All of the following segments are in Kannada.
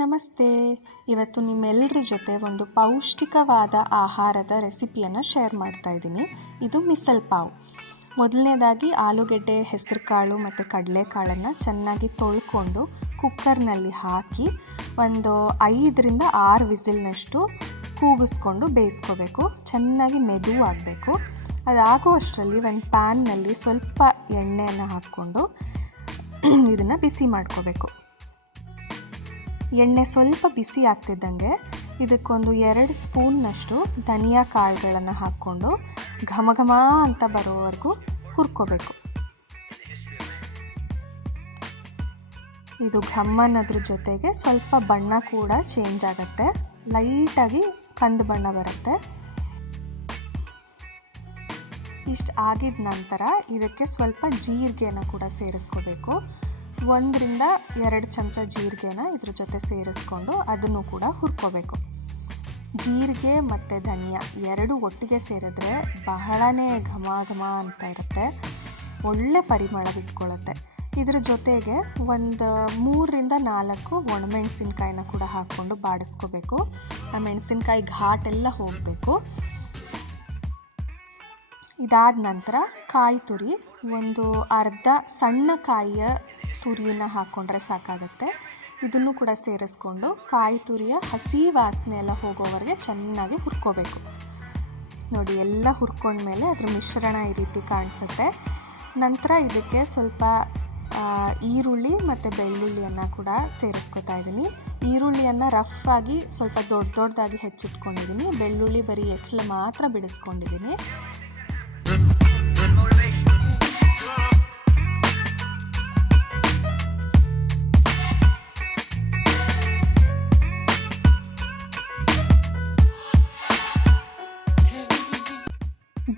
ನಮಸ್ತೆ. ಇವತ್ತು ನಿಮ್ಮೆಲ್ಲರ ಜೊತೆ ಒಂದು ಪೌಷ್ಟಿಕವಾದ ಆಹಾರದ ರೆಸಿಪಿಯನ್ನು ಶೇರ್ ಮಾಡ್ತಾ ಇದ್ದೀನಿ. ಇದು ಮಿಸಲ್ ಪಾವ್ ಮೊದಲನೇದಾಗಿ ಆಲೂಗೆಡ್ಡೆ, ಹೆಸರುಕಾಳು ಮತ್ತು ಕಡಲೆಕಾಳನ್ನು ಚೆನ್ನಾಗಿ ತೊಳ್ಕೊಂಡು ಕುಕ್ಕರ್ನಲ್ಲಿ ಹಾಕಿ ಒಂದು ಐದರಿಂದ ಆರು ವಿಸಿಲ್ನಷ್ಟು ಕೂಗಿಸ್ಕೊಂಡು ಬೇಯಿಸ್ಕೋಬೇಕು. ಚೆನ್ನಾಗಿ ಮೆದು ಮೆದುವಾಗಬೇಕು ಅದಾಗುವಷ್ಟರಲ್ಲಿ ಒಂದು ಪ್ಯಾನ್ನಲ್ಲಿ ಸ್ವಲ್ಪ ಎಣ್ಣೆಯನ್ನು ಹಾಕ್ಕೊಂಡು ಇದನ್ನು ಬಿಸಿ ಮಾಡ್ಕೋಬೇಕು. ಎಣ್ಣೆ ಸ್ವಲ್ಪ ಬಿಸಿ ಆಗ್ತಿದ್ದಂಗೆ ಇದಕ್ಕೊಂದು ಎರಡು ಸ್ಪೂನ್ನಷ್ಟು ಧನಿಯಾ ಕಾಳುಗಳನ್ನು ಹಾಕ್ಕೊಂಡು ಘಮ ಘಮ ಅಂತ ಬರೋವರೆಗೂ ಹುರ್ಕೋಬೇಕು. ಇದು ಘಮ್ ಅನ್ನೋದ್ರ ಜೊತೆಗೆ ಸ್ವಲ್ಪ ಬಣ್ಣ ಕೂಡ ಚೇಂಜ್ ಆಗುತ್ತೆ. ಲೈಟಾಗಿ ಕಂದು ಬಣ್ಣ ಬರುತ್ತೆ. ಇಷ್ಟು ಆಗಿದ ನಂತರ ಇದಕ್ಕೆ ಸ್ವಲ್ಪ ಜೀರಿಗೆಯನ್ನು ಕೂಡ ಸೇರಿಸ್ಕೋಬೇಕು. ಒಂದರಿಂದ ಎರಡು ಚಮಚ ಜೀರಿಗೆನ ಇದ್ರ ಜೊತೆ ಸೇರಿಸ್ಕೊಂಡು ಅದನ್ನು ಕೂಡ ಹುರ್ಕೋಬೇಕು. ಜೀರಿಗೆ ಮತ್ತು ಧನಿಯಾ ಎರಡು ಒಟ್ಟಿಗೆ ಸೇರಿದ್ರೆ ಬಹಳನೇ ಘಮ ಘಮ ಅಂತ ಇರುತ್ತೆ. ಒಳ್ಳೆ ಪರಿಮಳ ಬಿಟ್ಕೊಳ್ಳುತ್ತೆ ಇದ್ರ ಜೊತೆಗೆ ಒಂದು ಮೂರರಿಂದ ನಾಲ್ಕು ಒಣಮೆಣಸಿನ್ಕಾಯಿನ ಕೂಡ ಹಾಕ್ಕೊಂಡು ಬಾಡಿಸ್ಕೋಬೇಕು. ಆ ಮೆಣಸಿನ್ಕಾಯಿ ಘಾಟೆಲ್ಲ ಹೋಗಬೇಕು. ಇದಾದ ನಂತರ ಕಾಯಿ ತುರಿ ಒಂದು ಅರ್ಧ ಸಣ್ಣ ಕಾಯಿಯ ತುರಿಯನ್ನು ಹಾಕ್ಕೊಂಡ್ರೆ ಸಾಕಾಗುತ್ತೆ. ಇದನ್ನು ಕೂಡ ಸೇರಿಸ್ಕೊಂಡು ಕಾಯಿ ತುರಿಯ ಹಸಿ ವಾಸನೆ ಎಲ್ಲ ಹೋಗೋವರೆಗೆ ಚೆನ್ನಾಗಿ ಹುರ್ಕೋಬೇಕು. ನೋಡಿ, ಎಲ್ಲ ಹುರ್ಕೊಂಡ್ಮೇಲೆ ಅದ್ರ ಮಿಶ್ರಣ ಈ ರೀತಿ ಕಾಣಿಸುತ್ತೆ. ನಂತರ ಇದಕ್ಕೆ ಸ್ವಲ್ಪ ಈರುಳ್ಳಿ ಮತ್ತು ಬೆಳ್ಳುಳ್ಳಿಯನ್ನು ಕೂಡ ಸೇರಿಸ್ಕೊತಾ ಇದ್ದೀನಿ ಈರುಳ್ಳಿಯನ್ನು ರಫ್ ಆಗಿ ಸ್ವಲ್ಪ ದೊಡ್ಡ ದೊಡ್ಡದಾಗಿ ಹೆಚ್ಚಿಟ್ಕೊಂಡಿದ್ದೀನಿ ಬೆಳ್ಳುಳ್ಳಿ ಬರೀ ಎಸ್ಲು ಮಾತ್ರ ಬಿಡಿಸ್ಕೊಂಡಿದ್ದೀನಿ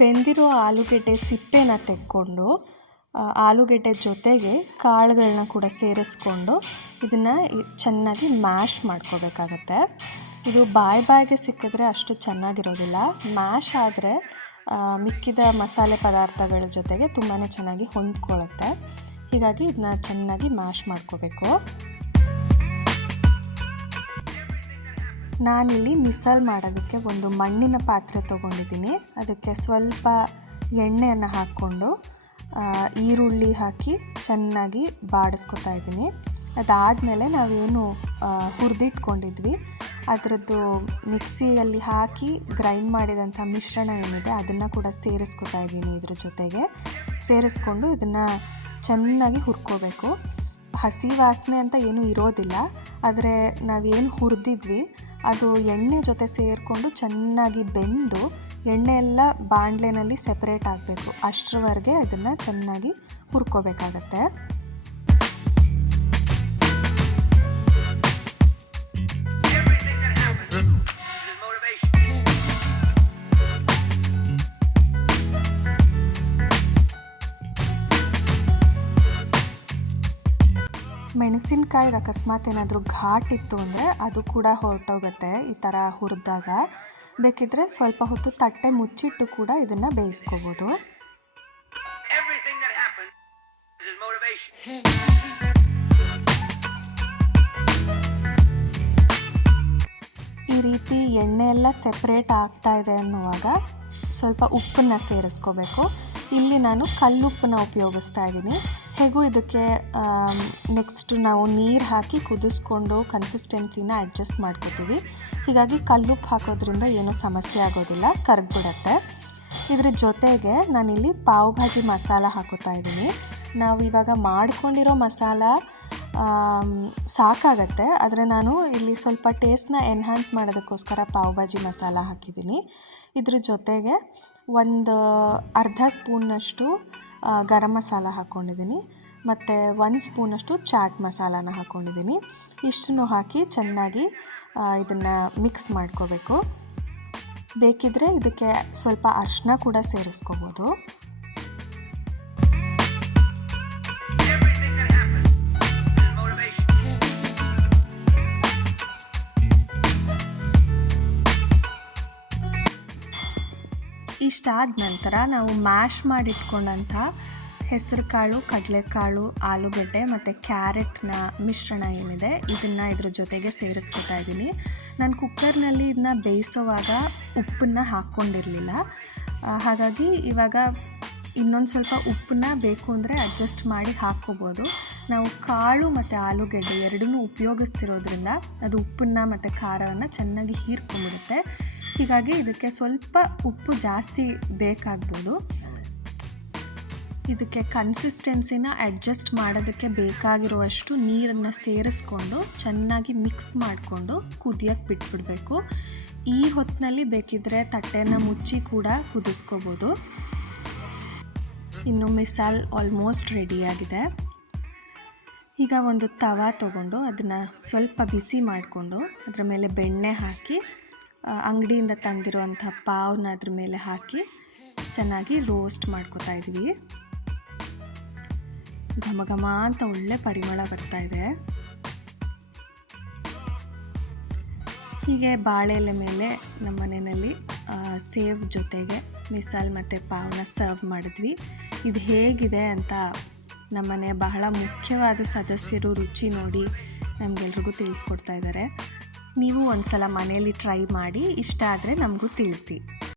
ಬೆಂದಿರೋ ಆಲೂಗೆಡ್ಡೆ ಸಿಪ್ಪೆನ ತೆಕ್ಕೊಂಡು ಆಲೂಗೆಡ್ಡೆ ಜೊತೆಗೆ ಕಾಳುಗಳನ್ನ ಕೂಡ ಸೇರಿಸ್ಕೊಂಡು ಇದನ್ನು ಚೆನ್ನಾಗಿ ಮ್ಯಾಶ್ ಮಾಡ್ಕೋಬೇಕಾಗತ್ತೆ. ಇದು ಬಾಯಿ ಬಾಯಿಗೆ ಸಿಕ್ಕಿದ್ರೆ ಅಷ್ಟು ಚೆನ್ನಾಗಿರೋದಿಲ್ಲ. ಮ್ಯಾಶ್ ಆದರೆ ಮಿಕ್ಕಿದ ಮಸಾಲೆ ಪದಾರ್ಥಗಳ ಜೊತೆಗೆ ತುಂಬಾ ಚೆನ್ನಾಗಿ ಹೊಂದ್ಕೊಳ್ಳುತ್ತೆ ಹೀಗಾಗಿ ಇದನ್ನ ಚೆನ್ನಾಗಿ ಮ್ಯಾಶ್ ಮಾಡ್ಕೋಬೇಕು. ನಾನಿಲ್ಲಿ ಮಿಸಲ್ ಮಾಡೋದಕ್ಕೆ ಒಂದು ಮಣ್ಣಿನ ಪಾತ್ರೆ ತೊಗೊಂಡಿದ್ದೀನಿ. ಅದಕ್ಕೆ ಸ್ವಲ್ಪ ಎಣ್ಣೆಯನ್ನು ಹಾಕ್ಕೊಂಡು ಈರುಳ್ಳಿ ಹಾಕಿ ಚೆನ್ನಾಗಿ ಬಾಡಿಸ್ಕೊತಾ ಇದ್ದೀನಿ. ಅದಾದಮೇಲೆ ನಾವೇನು ಹುರಿದಿಟ್ಕೊಂಡಿದ್ವಿ. ಅದರದ್ದು ಮಿಕ್ಸಿಯಲ್ಲಿ ಹಾಕಿ ಗ್ರೈಂಡ್ ಮಾಡಿದಂಥ ಮಿಶ್ರಣ ಏನಿದೆ, ಅದನ್ನು ಕೂಡ ಸೇರಿಸ್ಕೊತಾ ಇದ್ದೀನಿ ಇದ್ರ ಜೊತೆಗೆ. ಸೇರಿಸ್ಕೊಂಡು ಇದನ್ನು ಚೆನ್ನಾಗಿ ಹುರ್ಕೋಬೇಕು. ಹಸಿ ವಾಸನೆ ಅಂತ ಏನೂ ಇರೋದಿಲ್ಲ, ಆದರೆ ನಾವೇನು ಹುರಿದಿದ್ವಿ, ಅದು ಎಣ್ಣೆ ಜೊತೆ ಸೇರಿಕೊಂಡು ಚೆನ್ನಾಗಿ ಬೆಂದು ಎಣ್ಣೆ ಎಲ್ಲ ಬಾಣಲೆನಲ್ಲಿ ಸೆಪ್ರೇಟ್ ಆಗಬೇಕು. ಅಷ್ಟರವರೆಗೆ ಅದನ್ನು ಚೆನ್ನಾಗಿ ಹುರ್ಕೋಬೇಕಾಗತ್ತೆ. ಮೆಣಸಿನ್ಕಾಯ್ದು ಅಕಸ್ಮಾತ್ ಏನಾದರೂ ಘಾಟ್ ಇತ್ತು ಅಂದರೆ ಅದು ಕೂಡ ಹೊರಟೋಗುತ್ತೆ ಈ ಥರ ಹುರಿದಾಗ. ಬೇಕಿದ್ದರೆ ಸ್ವಲ್ಪ ಹೊತ್ತು ತಟ್ಟೆ ಮುಚ್ಚಿಟ್ಟು ಕೂಡ ಇದನ್ನು ಬೇಯಿಸ್ಕೋಬೋದು. ಈ ರೀತಿ ಎಣ್ಣೆ ಎಲ್ಲ ಸೆಪ್ರೇಟ್ ಆಗ್ತಾ ಇದೆ ಅನ್ನುವಾಗ ಸ್ವಲ್ಪ ಉಪ್ಪನ್ನು ಸೇರಿಸ್ಕೋಬೇಕು. ಇಲ್ಲಿ ನಾನು ಕಲ್ಲುಪ್ಪನ್ನ ಉಪಯೋಗಿಸ್ತಾ ಇದ್ದೀನಿ. ಹೇಗೂ ಇದಕ್ಕೆ ನೆಕ್ಸ್ಟ್ ನಾವು ನೀರು ಹಾಕಿ ಕುದಿಸ್ಕೊಂಡು ಕನ್ಸಿಸ್ಟೆನ್ಸಿನ ಅಡ್ಜಸ್ಟ್ ಮಾಡ್ಕೋತೀವಿ. ಹೀಗಾಗಿ ಕಲ್ಲುಪ್ಪು ಹಾಕೋದ್ರಿಂದ ಏನೂ ಸಮಸ್ಯೆ ಆಗೋದಿಲ್ಲ, ಕರ್ಗ್ಬಿಡತ್ತೆ. ಇದ್ರ ಜೊತೆಗೆ ನಾನಿಲ್ಲಿ ಪಾವ್ ಭಾಜಿ ಮಸಾಲ ಹಾಕೋತಾ ಇದ್ದೀನಿ. ನಾವು ಇವಾಗ ಮಾಡ್ಕೊಂಡಿರೋ ಮಸಾಲ ಸಾಕಾಗತ್ತೆ, ಆದರೆ ನಾನು ಇಲ್ಲಿ ಸ್ವಲ್ಪ ಟೇಸ್ಟ್ನ ಎನ್ಹಾನ್ಸ್ ಮಾಡೋದಕ್ಕೋಸ್ಕರ ಪಾವ್ ಭಾಜಿ ಮಸಾಲ ಹಾಕಿದ್ದೀನಿ. ಇದ್ರ ಜೊತೆಗೆ ಒಂದು ಅರ್ಧ ಸ್ಪೂನ್ನಷ್ಟು ಗರಂ ಮಸಾಲ ಹಾಕ್ಕೊಂಡಿದ್ದೀನಿ. ಮತ್ತು ಒಂದು ಸ್ಪೂನಷ್ಟು ಚಾಟ್ ಮಸಾಲಾನ ಹಾಕ್ಕೊಂಡಿದ್ದೀನಿ. ಇಷ್ಟನ್ನು ಹಾಕಿ ಚೆನ್ನಾಗಿ ಇದನ್ನು ಮಿಕ್ಸ್ ಮಾಡ್ಕೋಬೇಕು. ಬೇಕಿದ್ದರೆ ಇದಕ್ಕೆ ಸ್ವಲ್ಪ ಅರಿಶಿನ ಕೂಡ ಸೇರಿಸ್ಕೋಬೋದು. ಇಷ್ಟಾದ ನಂತರ ನಾವು ಮ್ಯಾಶ್ ಮಾಡಿಟ್ಕೊಂಡಂಥ ಹೆಸರುಕಾಳು, ಕಡಲೆಕಾಳು, ಆಲೂಗಡ್ಡೆ ಮತ್ತು ಕ್ಯಾರೆಟ್ನ ಮಿಶ್ರಣ ಏನಿದೆ, ಇದನ್ನು ಇದ್ರ ಜೊತೆಗೆ ಸೇರಿಸ್ಕೊತಾ ಇದ್ದೀನಿ. ನಾನು ಕುಕ್ಕರ್ನಲ್ಲಿ ಇದನ್ನ ಬೇಯಿಸೋವಾಗ ಉಪ್ಪನ್ನು ಹಾಕ್ಕೊಂಡಿರಲಿಲ್ಲ. ಹಾಗಾಗಿ ಇವಾಗ ಇನ್ನೊಂದು ಸ್ವಲ್ಪ ಉಪ್ಪನ್ನ ಬೇಕು ಅಂದರೆ ಅಡ್ಜಸ್ಟ್ ಮಾಡಿ ಹಾಕ್ಕೋಬೋದು. ನಾವು ಕಾಳು ಮತ್ತು ಆಲೂಗೆಡ್ಡೆ ಎರಡನ್ನೂ ಉಪಯೋಗಿಸ್ತಿರೋದ್ರಿಂದ ಅದು ಉಪ್ಪನ್ನು ಮತ್ತು ಖಾರವನ್ನು ಚೆನ್ನಾಗಿ ಹೀರ್ಕೊಂಡ್ಬಿಡುತ್ತೆ. ಹೀಗಾಗಿ ಇದಕ್ಕೆ ಸ್ವಲ್ಪ ಉಪ್ಪು ಜಾಸ್ತಿ ಬೇಕಾಗ್ಬೋದು. ಇದಕ್ಕೆ ಕನ್ಸಿಸ್ಟೆನ್ಸಿನ ಅಡ್ಜಸ್ಟ್ ಮಾಡೋದಕ್ಕೆ ಬೇಕಾಗಿರುವಷ್ಟು ನೀರನ್ನು ಸೇರಿಸ್ಕೊಂಡು ಚೆನ್ನಾಗಿ ಮಿಕ್ಸ್ ಮಾಡಿಕೊಂಡು ಕುದಿಯೋಕ್ಕೆ ಬಿಟ್ಬಿಡಬೇಕು. ಈ ಹೊತ್ತಿನಲ್ಲಿ ಬೇಕಿದ್ದರೆ ತಟ್ಟೆನ ಮುಚ್ಚಿ ಕೂಡ ಕುದಿಸ್ಕೋಬೋದು. ಇನ್ನು ಮಿಸಾಲ್ ಆಲ್ಮೋಸ್ಟ್ ರೆಡಿಯಾಗಿದೆ ಈಗ ಒಂದು ತವ ತೊಗೊಂಡು ಅದನ್ನು ಸ್ವಲ್ಪ ಬಿಸಿ ಮಾಡಿಕೊಂಡು ಅದರ ಮೇಲೆ ಬೆಣ್ಣೆ ಹಾಕಿ ಅಂಗಡಿಯಿಂದ ತಂದಿರುವಂಥ ಪಾವ್ನ ಅದ್ರ ಮೇಲೆ ಹಾಕಿ ಚೆನ್ನಾಗಿ ರೋಸ್ಟ್ ಮಾಡ್ಕೋತಾ ಇದ್ವಿ. ಘಮ ಘಮ ಅಂತ ಒಳ್ಳೆ ಪರಿಮಳ ಬರ್ತಾ ಇದೆ. ಹೀಗೆ ಬಾಳೆ ಎಲೆ ಮೇಲೆ ನಮ್ಮ ಮನೆಯಲ್ಲಿ ಸೇವ್ ಜೊತೆಗೆ ಮಿಸಾಲ್ ಮತ್ತು ಪಾವ್ನ ಸರ್ವ್ ಮಾಡಿದ್ವಿ. ಇದು ಹೇಗಿದೆ ಅಂತ ನಮ್ಮನೆ ಬಹಳ ಮುಖ್ಯವಾದ ಸದಸ್ಯರು ರುಚಿ ನೋಡಿ ನಮಗೆಲ್ರಿಗೂ ತಿಳಿಸ್ಕೊಡ್ತಾ ಇದ್ದಾರೆ. ನೀವು ಒಂದು ಸಲ ಮನೆಯಲ್ಲಿ ಟ್ರೈ ಮಾಡಿ, ಇಷ್ಟ ಆದರೆ ನಮಗೂ ತಿಳಿಸಿ.